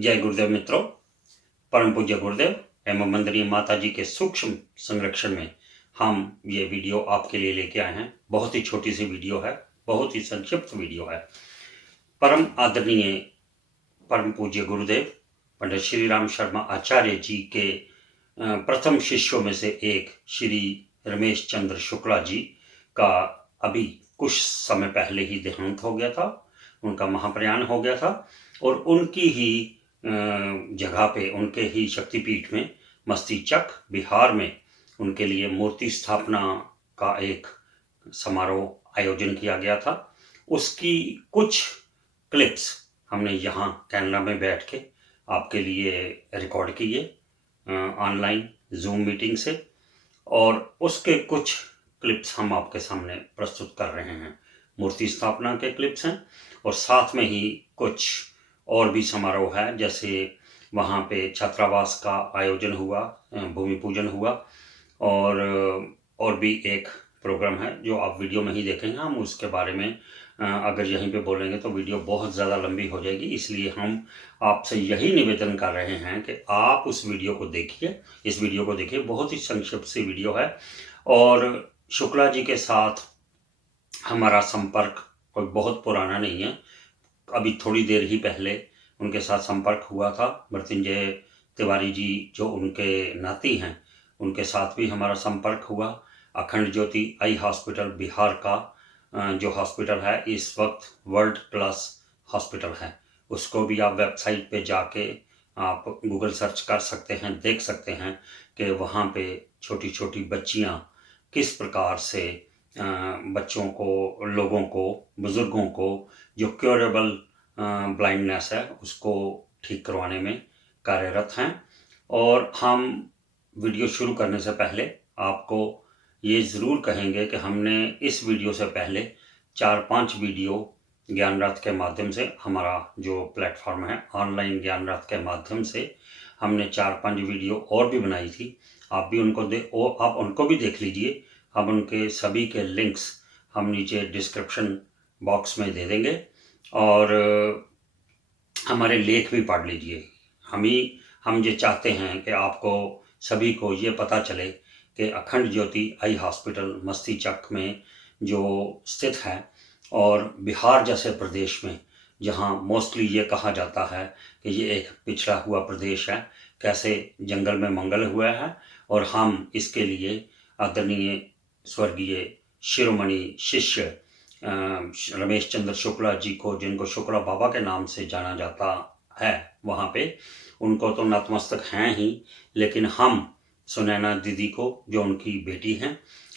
जय गुरुदेव मित्रों, परम पूज्य गुरुदेव एवं वंदनीय माता जी के सूक्ष्म संरक्षण में हम ये वीडियो आपके लिए लेके आए हैं। बहुत ही छोटी सी वीडियो है, बहुत ही संक्षिप्त वीडियो है। परम आदरणीय परम पूज्य गुरुदेव पंडित श्री राम शर्मा आचार्य जी के प्रथम शिष्यों में से एक श्री रमेश चंद्र शुक्ला जी का अभी कुछ समय पहले ही देहांत हो गया था। उनका महाप्रयाण हो गया था और उनकी ही जगह पे, उनके ही शक्तिपीठ में मस्तीचक बिहार में उनके लिए मूर्ति स्थापना का एक समारोह आयोजन किया गया था। उसकी कुछ क्लिप्स हमने यहाँ कैनडा में बैठ के आपके लिए रिकॉर्ड किए ऑनलाइन जूम मीटिंग से, और उसके कुछ क्लिप्स हम आपके सामने प्रस्तुत कर रहे हैं। मूर्ति स्थापना के क्लिप्स हैं और साथ में ही कुछ और भी समारोह है, जैसे वहाँ पे छात्रावास का आयोजन हुआ, भूमि पूजन हुआ, और भी एक प्रोग्राम है जो आप वीडियो में ही देखेंगे। हम उसके बारे में अगर यहीं पे बोलेंगे तो वीडियो बहुत ज़्यादा लंबी हो जाएगी, इसलिए हम आपसे यही निवेदन कर रहे हैं कि आप उस वीडियो को देखिए, इस वीडियो को देखिए। बहुत ही संक्षिप्त सी वीडियो है और शुक्ला जी के साथ हमारा संपर्क कोई बहुत पुराना नहीं है। अभी थोड़ी देर ही पहले उनके साथ संपर्क हुआ था। मृत्युंजय तिवारी जी जो उनके नाती हैं, उनके साथ भी हमारा संपर्क हुआ। अखंड ज्योति आई हॉस्पिटल बिहार का जो हॉस्पिटल है इस वक्त वर्ल्ड क्लास हॉस्पिटल है, उसको भी आप वेबसाइट पे जाके आप गूगल सर्च कर सकते हैं, देख सकते हैं कि वहाँ पे छोटी छोटी बच्चियाँ किस प्रकार से बच्चों को, लोगों को, बुजुर्गों को जो क्योरेबल ब्लाइंडनेस है उसको ठीक करवाने में कार्यरत हैं। और हम वीडियो शुरू करने से पहले आपको ये ज़रूर कहेंगे कि हमने इस वीडियो से पहले 4-5 वीडियो ज्ञान रथ के माध्यम से, हमारा जो प्लेटफॉर्म है ऑनलाइन ज्ञान रथ के माध्यम से, हमने 4-5 वीडियो और भी बनाई थी। आप भी उनको आप उनको भी देख लीजिए। हम उनके सभी के लिंक्स हम नीचे डिस्क्रिप्शन बॉक्स में दे देंगे और हमारे लेख भी पढ़ लीजिए। हम ये चाहते हैं कि आपको सभी को ये पता चले कि अखंड ज्योति आई हॉस्पिटल मस्तीचक में जो स्थित है और बिहार जैसे प्रदेश में जहाँ मोस्टली ये कहा जाता है कि ये एक पिछड़ा हुआ प्रदेश है, कैसे जंगल में मंगल हुआ है। और हम इसके लिए आदरणीय स्वर्गीय शिरोमणि शिष्य रमेश चंद्र शुक्ला जी को, जिनको शुक्ला बाबा के नाम से जाना जाता है वहाँ पे, उनको तो नतमस्तक हैं ही, लेकिन हम सुनैना दीदी को जो उनकी बेटी हैं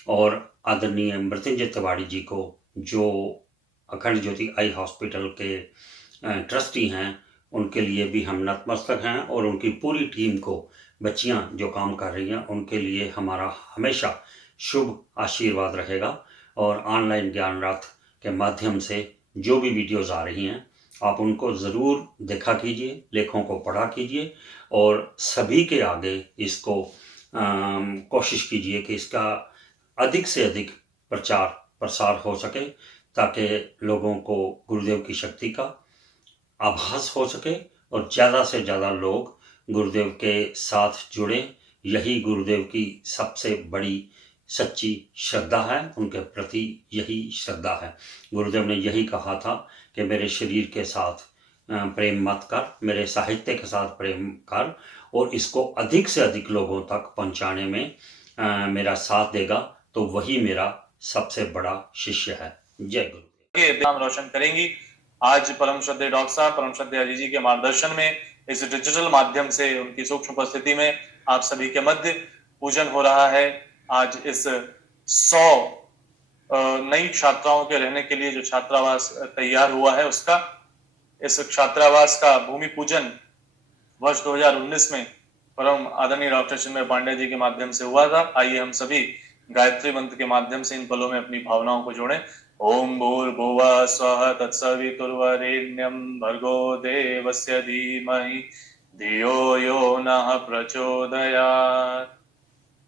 और आदरणीय मृत्युंजय तिवारी जी को जो अखंड ज्योति आई हॉस्पिटल के ट्रस्टी हैं, उनके लिए भी हम नतमस्तक हैं। और उनकी पूरी टीम को, बच्चियां जो काम कर रही हैं, उनके लिए हमारा हमेशा शुभ आशीर्वाद रहेगा। और ऑनलाइन ज्ञान रथ के माध्यम से जो भी वीडियोस आ रही हैं आप उनको ज़रूर देखा कीजिए, लेखों को पढ़ा कीजिए और सभी के आगे इसको कोशिश कीजिए कि इसका अधिक से अधिक प्रचार प्रसार हो सके, ताकि लोगों को गुरुदेव की शक्ति का आभास हो सके और ज़्यादा से ज़्यादा लोग गुरुदेव के साथ जुड़े। यही गुरुदेव की सबसे बड़ी सच्ची श्रद्धा है, उनके प्रति यही श्रद्धा है। गुरुदेव ने यही कहा था कि मेरे शरीर के साथ प्रेम मत कर, मेरे साहित्य के साथ प्रेम कर और इसको अधिक से अधिक लोगों तक पहुंचाने में मेरा साथ देगा, तो वही मेरा सबसे बड़ा शिष्य है। जय गुरु। नाम रोशन करेंगी। आज परम श्रद्धेय डॉक्टर साहब, परम श्रद्धेय अजय जी के मार्गदर्शन में इस डिजिटल माध्यम से उनकी सूक्ष्म उपस्थिति में आप सभी के मध्य पूजन हो रहा है। आज इस 100 नई छात्राओं के रहने के लिए जो छात्रावास तैयार हुआ है, उसका, इस छात्रावास का भूमि पूजन वर्ष 2019 में परम आदरणीय डॉक्टर चंद्र पांडे जी के माध्यम से हुआ था। आइए हम सभी गायत्री मंत्र के माध्यम से इन पलों में अपनी भावनाओं को जोड़ें। ओम भूर्भुवः स्वः तत्सवितुर्वरेण्यं भर्गो देवस्य धीमहि धियो यो नः प्रचोदयात्।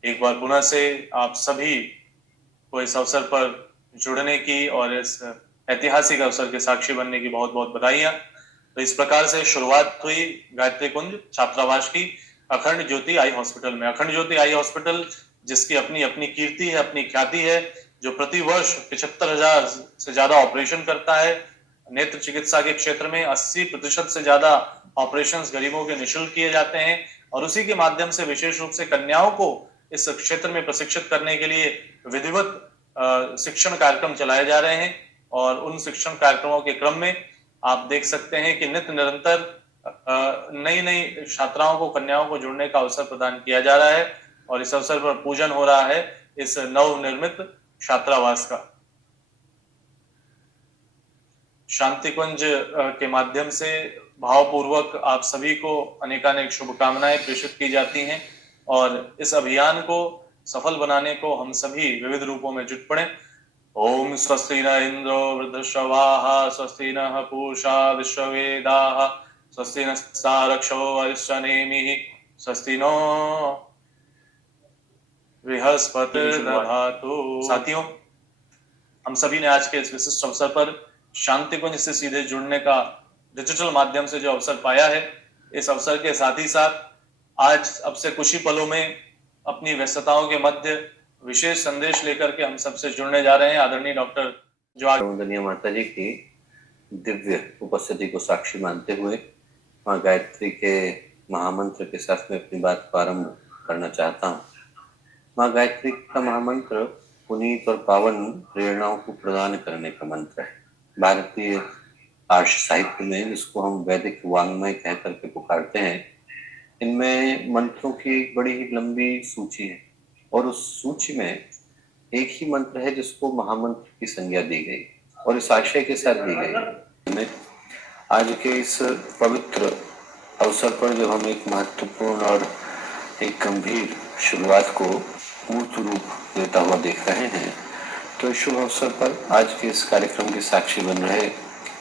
एक बार पुनः से आप सभी को इस अवसर पर जुड़ने की और इस ऐतिहासिक अवसर के साक्षी बनने की बहुत बहुत बधाइयां। तो इस प्रकार से शुरुआत हुई गायत्री कुंज छात्रावास की अखंड ज्योति आई हॉस्पिटल में। अखंड ज्योति आई हॉस्पिटल जिसकी अपनी अपनी कीर्ति है, अपनी ख्याति है, जो प्रति वर्ष 75,000 से ज्यादा ऑपरेशन करता है। नेत्र चिकित्सा के क्षेत्र में 80% से ज्यादा ऑपरेशंस गरीबों के निःशुल्क किए जाते हैं और उसी के माध्यम से विशेष रूप से कन्याओं को इस क्षेत्र में प्रशिक्षित करने के लिए विधिवत शिक्षण कार्यक्रम चलाए जा रहे हैं। और उन शिक्षण कार्यक्रमों के क्रम में आप देख सकते हैं कि नित्य निरंतर नई नई छात्राओं को, कन्याओं को जोड़ने का अवसर प्रदान किया जा रहा है और इस अवसर पर पूजन हो रहा है इस नवनिर्मित छात्रावास का। शांति कुंज के माध्यम से भावपूर्वक आप सभी को अनेकानेक शुभकामनाएं प्रेषित की जाती हैं और इस अभियान को सफल बनाने को हम सभी विविध रूपों में जुट पड़े। ओम स्वस्ति न इंद्रो वृद्धश्रवाः स्वस्ति नः पूषा विश्ववेदाः स्वस्ति नस्तारक्षो अरिष्टनेमिः स्वस्ति नो बृहस्पतिर्दधातु। साथियों, हम सभी ने आज के इस विशिष्ट अवसर पर शांति कुंज से सीधे जुड़ने का डिजिटल माध्यम से जो अवसर पाया है, इस अवसर के साथ ही साथ आज अब से कुछ ही पलों में अपनी व्यस्तताओं के मध्य विशेष संदेश लेकर के हम सबसे जुड़ने जा रहे हैं आदरणीय डॉक्टर जो आज वंदनीय माता जी की दिव्य उपस्थिति को साक्षी मानते हुए माँ गायत्री के महामंत्र के साथ में अपनी बात प्रारंभ करना चाहता हूँ। माँ गायत्री का महामंत्र पुनीत और पावन प्रेरणाओं को प्रदान करने का मंत्र है। भारतीय आर्ष साहित्य में जिसको हम वैदिक वांग्मय कह करके पुकारते हैं, इनमें मंत्रों की एक बड़ी ही लंबी सूची है और उस सूची में एक ही मंत्र है जिसको महामंत्र की संज्ञा दी गई और इस आशय के साथ दी गई। हमें आज के इस पवित्र अवसर पर जो हम एक महत्वपूर्ण और एक गंभीर शुरुआत को मूर्त रूप लेता हुआ देख रहे हैं, तो इस शुभ अवसर पर आज के इस कार्यक्रम के साक्षी बन रहे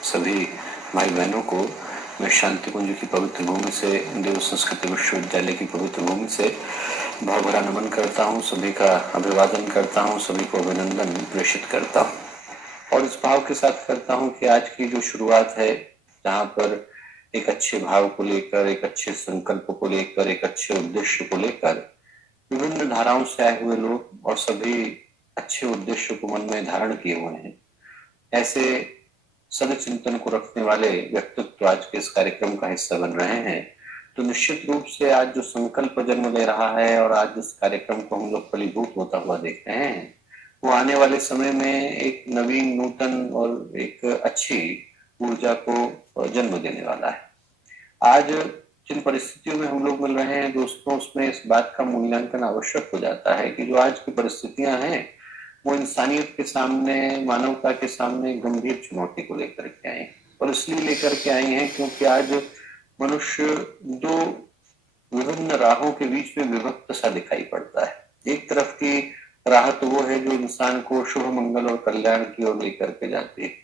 सभी भाई बहनों को मैं शांति कुंज की पवित्र भूमि से, देव संस्कृत विश्वविद्यालय की पवित्र भूमि से भावभरा नमन करता हूँ, सभी का अभिवादन करता हूँ, सभी को अभिनंदन प्रेषित करता हूँ और इस भाव के साथ करता हूँ कि आज की जो शुरुआत है, जहाँ पर एक अच्छे भाव को लेकर, एक अच्छे संकल्प को लेकर, एक अच्छे उद्देश्य को लेकर विभिन्न धाराओं से आए हुए लोग और सभी अच्छे उद्देश्य को मन में धारण किए हुए हैं, ऐसे सद चिंतन को रखने वाले व्यक्तित्व आज के इस कार्यक्रम का हिस्सा बन रहे हैं। तो निश्चित रूप से आज जो संकल्प जन्म ले रहा है और आज उस कार्यक्रम को हम लोग फलीभूत होता हुआ देख रहे हैं, वो आने वाले समय में एक नवीन, नूतन और एक अच्छी ऊर्जा को जन्म देने वाला है। आज जिन परिस्थितियों में हम लोग मिल रहे हैं दोस्तों, उसमें इस बात का मूल्यांकन आवश्यक हो जाता है कि जो आज की परिस्थितियां हैं वो इंसानियत के सामने, मानवता के सामने गंभीर चुनौती को लेकर के आए और इसलिए लेकर के आए हैं क्योंकि आज मनुष्य दो विभिन्न राहों के बीच में विभक्त सा दिखाई पड़ता है। एक तरफ की राह तो वो है जो इंसान को शुभ, मंगल और कल्याण की ओर लेकर के जाती है,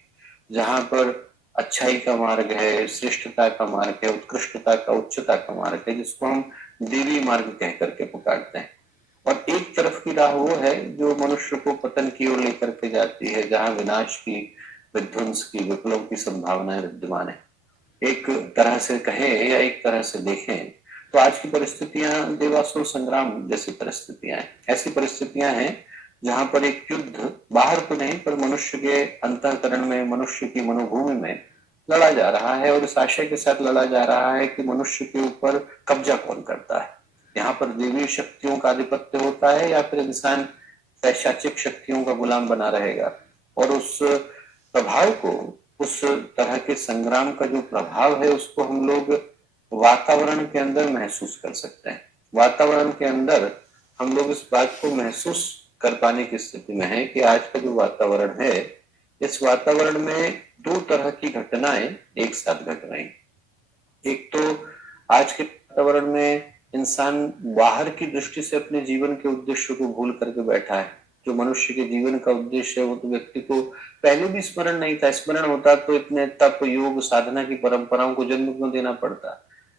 जहां पर अच्छाई का मार्ग है, श्रेष्ठता का मार्ग है, उत्कृष्टता का, उच्चता का मार्ग है, जिसको हम देवी मार्ग कह करके पुकारते हैं। और एक तरफ की राह वो है जो मनुष्य को पतन की ओर लेकर के जाती है, जहां विनाश की, विध्वंस की, विप्लव की संभावनाएं विद्यमान है। एक तरह से कहें या एक तरह से देखें तो आज की परिस्थितियां देवासुर संग्राम जैसी परिस्थितियां हैं। ऐसी परिस्थितियां हैं जहां पर एक युद्ध बाहर तो नहीं पर मनुष्य के अंतःकरण में, मनुष्य की मनोभूमि में लड़ा जा रहा है और इस आशय के साथ लड़ा जा रहा है कि मनुष्य के ऊपर कब्जा कौन करता है। यहाँ पर देवी शक्तियों का आधिपत्य होता है या फिर इंसान पैशाचिक शक्तियों का गुलाम बना रहेगा। और उस प्रभाव को, उस तरह के संग्राम का जो प्रभाव है उसको हम लोग वातावरण के अंदर महसूस कर सकते हैं। वातावरण के अंदर हम लोग इस बात को महसूस कर पाने की स्थिति में है कि आज का जो वातावरण है, इस वातावरण में दो तरह की घटनाएं एक साथ घट रही। एक तो आज के वातावरण में इंसान बाहर की दृष्टि से अपने जीवन के उद्देश्य को भूल करके बैठा है। जो मनुष्य के जीवन का उद्देश्य है वो तो व्यक्ति को पहले भी स्मरण नहीं था। स्मरण होता तो इतने तप, योग, साधना की परंपराओं को जन्म क्यों देना पड़ता,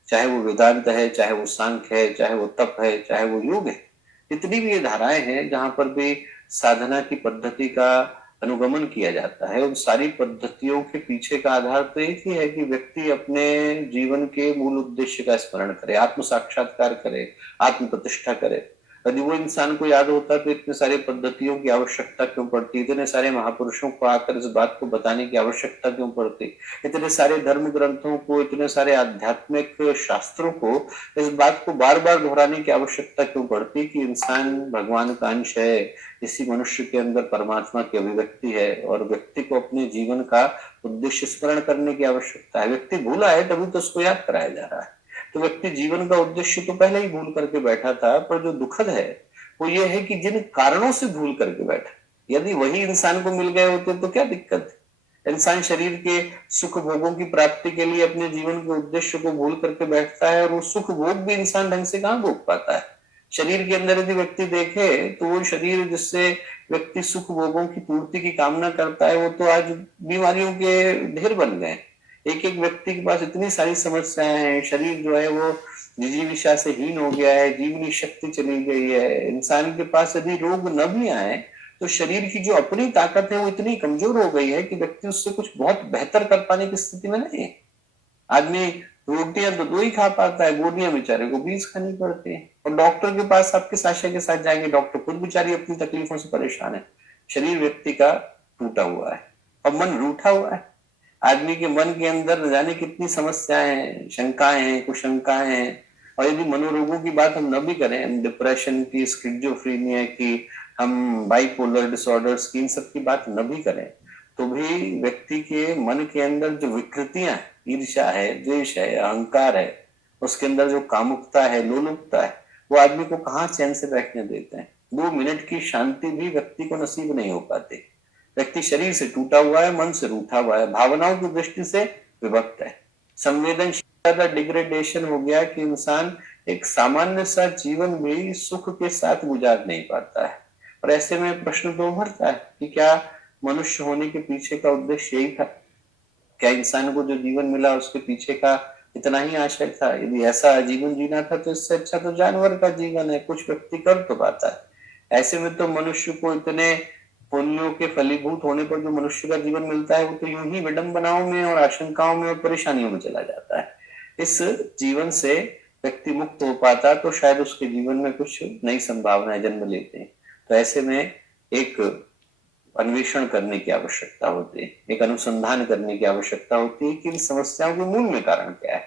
चाहे वो वेदांत है, चाहे वो सांख्य है, चाहे वो तप है, चाहे वो योग है। जितनी भी ये धाराएं हैं जहां पर भी साधना की पद्धति का अनुगमन किया जाता है। उन सारी पद्धतियों के पीछे का आधार तो एक ही है कि व्यक्ति अपने जीवन के मूल उद्देश्य का स्मरण करे, आत्म साक्षात्कार करे, आत्म प्रतिष्ठा करे। यदि वो इंसान को याद होता तो इतने सारे पद्धतियों की आवश्यकता क्यों पड़ती, इतने सारे महापुरुषों को आकर इस बात को बताने की आवश्यकता क्यों पड़ती, इतने सारे धर्म ग्रंथों को, इतने सारे आध्यात्मिक शास्त्रों को इस बात को बार बार दोहराने की आवश्यकता क्यों पड़ती कि इंसान भगवान का अंश है, इसी मनुष्य के अंदर परमात्मा की अभिव्यक्ति है और व्यक्ति को अपने जीवन का उद्देश्य स्मरण करने की आवश्यकता है। व्यक्ति भूला है तभी तो उसको याद कराया जा रहा है। तो व्यक्ति जीवन का उद्देश्य तो पहले ही भूल करके बैठा था, पर जो दुखद है वो ये है कि जिन कारणों से भूल करके बैठा, यदि वही इंसान को मिल गए होते तो क्या दिक्कत है। इंसान शरीर के सुख भोगों की प्राप्ति के लिए अपने जीवन के उद्देश्य को भूल करके बैठता है और वो सुख भोग भी इंसान ढंग से कहाँ भोग पाता है। शरीर के अंदर यदि व्यक्ति देखे तो वो शरीर जिससे व्यक्ति सुख भोगों की पूर्ति की कामना करता है वो तो आज बीमारियों के ढेर बन गए। एक एक व्यक्ति के पास इतनी सारी समस्याएं हैं, शरीर जो है वो जिजीविषा से हीन हो गया है, जीवनी शक्ति चली गई है। इंसान के पास यदि रोग न भी आए तो शरीर की जो अपनी ताकत है वो इतनी कमजोर हो गई है कि व्यक्ति उससे कुछ बहुत बेहतर कर पाने की स्थिति में नहीं है। आदमी रोटियां तो 2 ही खा पाता है, गोलियां बेचारे को 20 खानी पड़ती है। और डॉक्टर के पास आपके साशा के साथ जाएंगे, डॉक्टर खुद बेचारी अपनी तकलीफों से परेशान है। शरीर व्यक्ति का टूटा हुआ है और मन रूठा हुआ है। आदमी के मन के अंदर न जाने कितनी समस्याएं हैं, शंकाएं हैं, कुशंकाएं हैं। और यदि मनोरोगों की बात हम न भी करें, डिप्रेशन की, स्किज़ोफ्रेनिया की, हम बाइपोलर डिसऑर्डर्स की, इन सब की बात न भी करें तो भी व्यक्ति के मन के अंदर जो विकृतियां, ईर्ष्या है, द्वेष है, अहंकार है, उसके अंदर जो कामुकता है, लोलुपता है, वो आदमी को कहाँ चैन से बैठने देते हैं। 2 मिनट की शांति भी व्यक्ति को नसीब नहीं हो पाती। व्यक्ति शरीर से टूटा हुआ है, मन से रूठा हुआ है, भावनाओं की दृष्टि से विभक्त है, संवेदनशीलता का डिग्रेडेशन हो गया कि इंसान एक सामान्य सा जीवन भी सुख के साथ गुजार नहीं पाता है। और ऐसे में प्रश्न तो उभरता है कि क्या मनुष्य होने के पीछे का उद्देश्य यही था? क्या इंसान को जो जीवन मिला उसके पीछे का इतना ही आशय था? यदि ऐसा जीवन जीना था तो इससे अच्छा तो जानवर का जीवन है, कुछ व्यक्ति कर तो पाता है। ऐसे में तो मनुष्य को इतने पुण्यों के फलीभूत होने पर जो मनुष्य का जीवन मिलता है वो तो यूं ही विडंबनाओं में और आशंकाओं में और परेशानियों में चला जाता है। इस जीवन से व्यक्ति मुक्त हो पाता तो शायद उसके जीवन में कुछ नई संभावनाएं जन्म लेते हैं। तो ऐसे में एक अन्वेषण करने की आवश्यकता होती है, एक अनुसंधान करने की आवश्यकता होती है कि इन समस्याओं के मूल में कारण क्या है।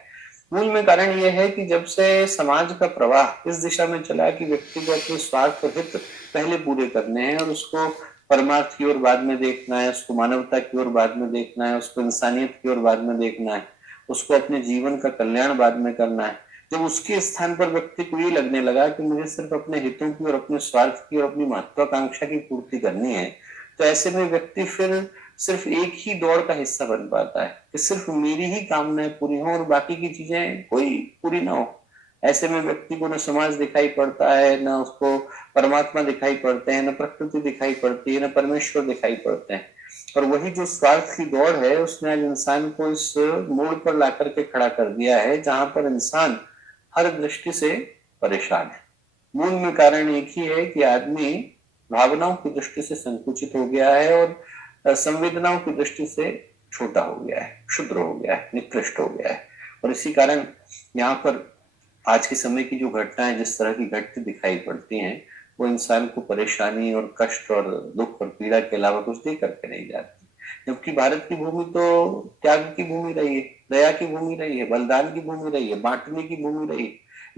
मूल में कारण यह है कि जब से समाज का प्रवाह इस दिशा में चला कि व्यक्ति को अपने स्वार्थ और हित पहले पूरे करने हैं और उसको परमार्थ की ओर बाद में देखना है, उसको मानवता की ओर बाद में देखना है, उसको इंसानियत की ओर बाद में देखना है, उसको अपने जीवन का कल्याण बाद में करना है। जब उसके स्थान पर व्यक्ति को ये लगने लगा कि मुझे सिर्फ अपने हितों की और अपने स्वार्थ की और अपनी महत्वाकांक्षा की पूर्ति करनी है, तो ऐसे में व्यक्ति फिर सिर्फ एक ही दौड़ का हिस्सा बन पाता है कि सिर्फ मेरी ही कामनाएं पूरी हो और बाकी की चीजें कोई पूरी ना हो। ऐसे में व्यक्ति को न समाज दिखाई पड़ता है, न उसको परमात्मा दिखाई पड़ते हैं, न प्रकृति दिखाई पड़ती है, न परमेश्वर दिखाई पड़ते हैं। और वही जो स्वार्थ की दौड़ है उसने आज इंसान को इस मोड़ पर ला करके खड़ा कर दिया है जहां पर इंसान हर दृष्टि से परेशान है। मूल में कारण एक ही है कि आदमी भावनाओं की दृष्टि से संकुचित हो गया है और संवेदनाओं की दृष्टि से छोटा हो गया है, क्षुद्र हो गया है, निकृष्ट हो गया है। और इसी कारण यहाँ पर आज के समय की जो घटनाएं जिस तरह की घटती दिखाई पड़ती हैं वो इंसान को परेशानी और कष्ट और दुख और पीड़ा के अलावा कुछ दे करके नहीं जाती। जबकि भारत की भूमि तो त्याग की भूमि रही है, दया की भूमि रही है, बलिदान की भूमि रही है, बांटने की भूमि रही।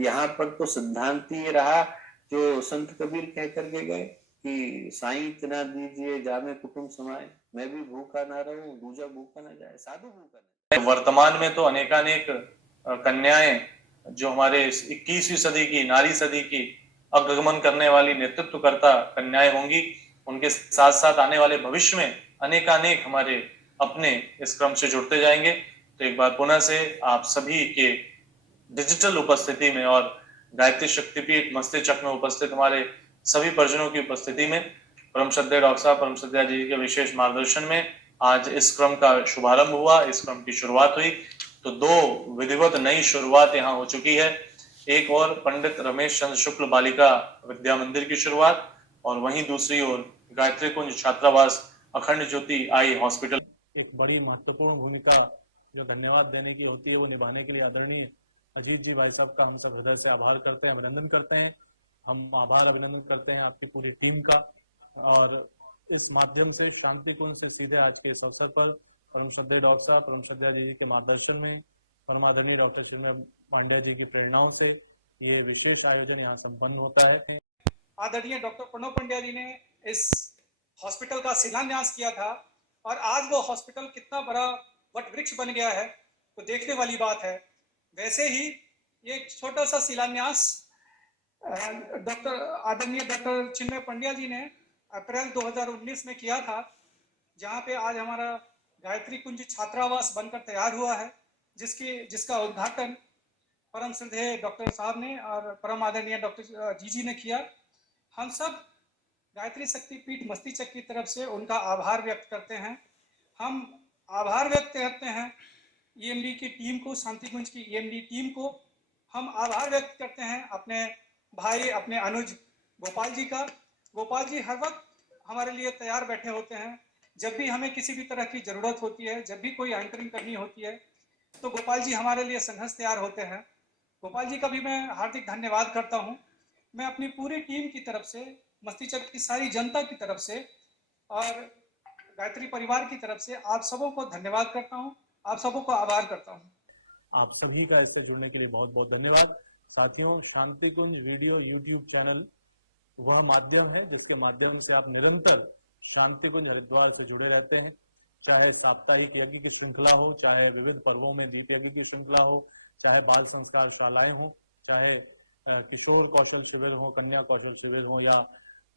यहाँ पर तो सिद्धांत ये रहा जो संत कबीर कह करके गए कि साईं इतना दीजिए जामे कुटुंब समाए, मैं भी भूखा ना रहूं दूजा भूखा ना जाए, साधु भूखा ना जाए। वर्तमान में तो अनेकानेक कन्याएं जो हमारे 21वीं सदी की, नारी सदी की अग्रगमन करने वाली नेतृत्वकर्ता कन्याएं होंगी। उनके साथ साथ आने वाले भविष्य में अनेकानेक हमारे अपने इस क्रम से जुड़ते जाएंगे। तो एक बार पुनः से आप सभी के डिजिटल उपस्थिति में और गायत्री शक्तिपीठ मस्तिचक में उपस्थित हमारे सभी परिजनों की उपस्थिति में परम श्रद्धेय डॉक्टर साहब, परम श्रद्धेय जी के विशेष मार्गदर्शन में आज इस क्रम का शुभारंभ हुआ, इस क्रम की शुरुआत हुई। तो 2 विधिवत नई शुरुआत यहाँ हो चुकी है। एक और पंडित रमेश चंद्र शुक्ल बालिका विद्या मंदिर की शुरुआत और वहीं दूसरी ओर गायत्री कुंज छात्रावास अखंड ज्योति आई हॉस्पिटल एक बड़ी महत्वपूर्ण भूमिका जो धन्यवाद देने की होती है वो निभाने के लिए आदरणीय अजीत जी भाई साहब का हम सब हृदय से आभार करते हैं, अभिनंदन करते हैं। हम आभार अभिनंदन करते हैं आपकी पूरी टीम का। और इस माध्यम से शांति कुंज से सीधे आज के इस अवसर पर परम श्रद्धेय डॉक्टर साहब, परम श्रद्धेय जी के मार्गदर्शन में, परमादरणीय डॉक्टर चिन्मय पांड्या जी की प्रेरणाओं से ये विशेष आयोजन यहाँ संपन्न होता है। आदरणीय डॉक्टर प्रणव पंड्या जी ने इस हॉस्पिटल का शिलान्यास किया था और आज वो हॉस्पिटल कितना बड़ा वट वृक्ष बन गया है तो देखने वाली बात है। वैसे ही ये छोटा सा शिलान्यास आदरणीय डॉक्टर चिन्मय पंड्या जी ने अप्रैल 2019 में किया था, जहाँ पे आज हमारा गायत्री कुंज छात्रावास बनकर तैयार हुआ है, जिसका उद्घाटन परम श्रद्धेय डॉक्टर साहब ने और परम आदरणीय डॉक्टर जी ने किया। हम सब गायत्री शक्ति पीठ मस्तीचक की तरफ से उनका आभार व्यक्त करते हैं। हम आभार व्यक्त करते हैं ईएमडी की टीम को, शांति कुंज की ईएमडी टीम को। हम आभार व्यक्त करते हैं अपने भाई, अपने अनुज गोपाल जी का। गोपाल जी हर वक्त हमारे लिए तैयार बैठे होते हैं। जब भी हमें किसी भी तरह की जरूरत होती है, जब भी कोई एंकरिंग करनी होती है, तो गोपाल जी हमारे लिए संघर्ष तैयार होते हैं। गोपाल जी का भी मैं हार्दिक धन्यवाद करता हूं। मैं अपनी पूरी टीम की तरफ से, मस्तीचक की सारी जनता की तरफ से और गायत्री परिवार की तरफ से आप सबों को धन्यवाद करता हूं, आप सबों को आभार करता हूं। आप सभी का इससे जुड़ने के लिए बहुत बहुत धन्यवाद। साथियों, शांति कुंज वीडियो यूट्यूब चैनल वह माध्यम है जिसके माध्यम से आप निरंतर शांति कुंज हरिद्वार से जुड़े रहते हैं। चाहे साप्ताहिक यज्ञ की श्रृंखला हो, चाहे विविध पर्वों में दीप यज्ञ की श्रृंखला हो, चाहे बाल संस्कार शालाएं हो, चाहे किशोर कौशल शिविर हो, कन्या कौशल शिविर हो, या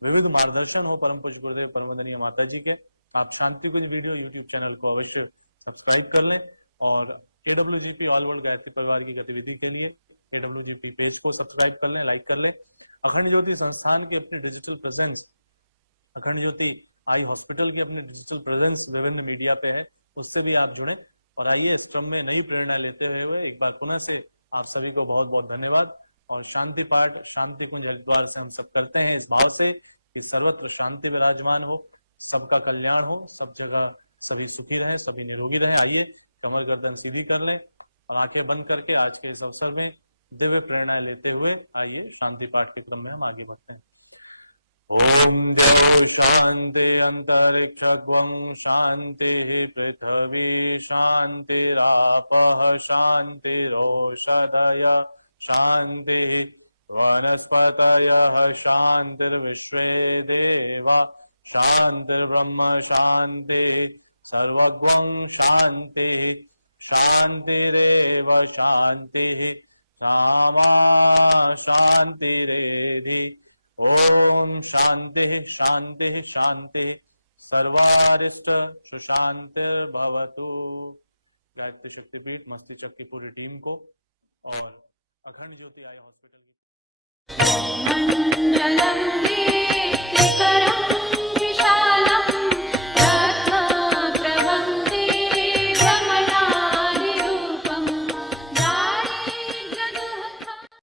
विविध मार्गदर्शन हो परम पूज्य गुरुदेव परमवंदनीय माता जी के, आप शांति कुंज वीडियो यूट्यूब चैनल को अवश्य सब्सक्राइब कर लें। और AWGP ऑल वर्ल्ड गायत्री परिवार की गतिविधि के लिए AWGP पेज को सब्सक्राइब कर लें, लाइक कर लें। अखंड ज्योति संस्थान की अपनी डिजिटल प्रेजेंस, अखंड ज्योति आई हॉस्पिटल की अपनी डिजिटल प्रेजेंस विभिन्न मीडिया पे है, उससे भी आप जुड़े। और आइए इस क्रम में नई प्रेरणा लेते हुए एक बार पुनः से आप सभी को बहुत बहुत धन्यवाद। और शांति पाठ शांति कुंज हरिद्वार से हम सब करते हैं इस भाव से कि सर्वत्र शांति विराजमान हो, सबका कल्याण हो, सब जगह सभी सुखी रहें, सभी निरोगी रहें। आइए कमर गर्दन सीधी कर लें और आंखें बंद करके आज के इस अवसर में दिव्य प्रेरणाएं लेते हुए आइए शांति पाठ के क्रम में हम आगे बढ़ते हैं। ओम द्यौ शांति अंतरिक्षं शांति पृथ्वी शांतिरापः शांतिरोषधय शांति वनस्पतयः शांतिर्विश्वे देवा शांतिर्ब्रह्म शांति सर्वगं शांति शांतिरेव शांति सामा शांतिरेधि। ओम शांति शांति शांति सर्वारिष्ट सुशांतिर्भवतु। गायत्री शक्तिपीठ मस्तीचक की पूरी टीम को और अखंड ज्योति आई हॉस्पिटल की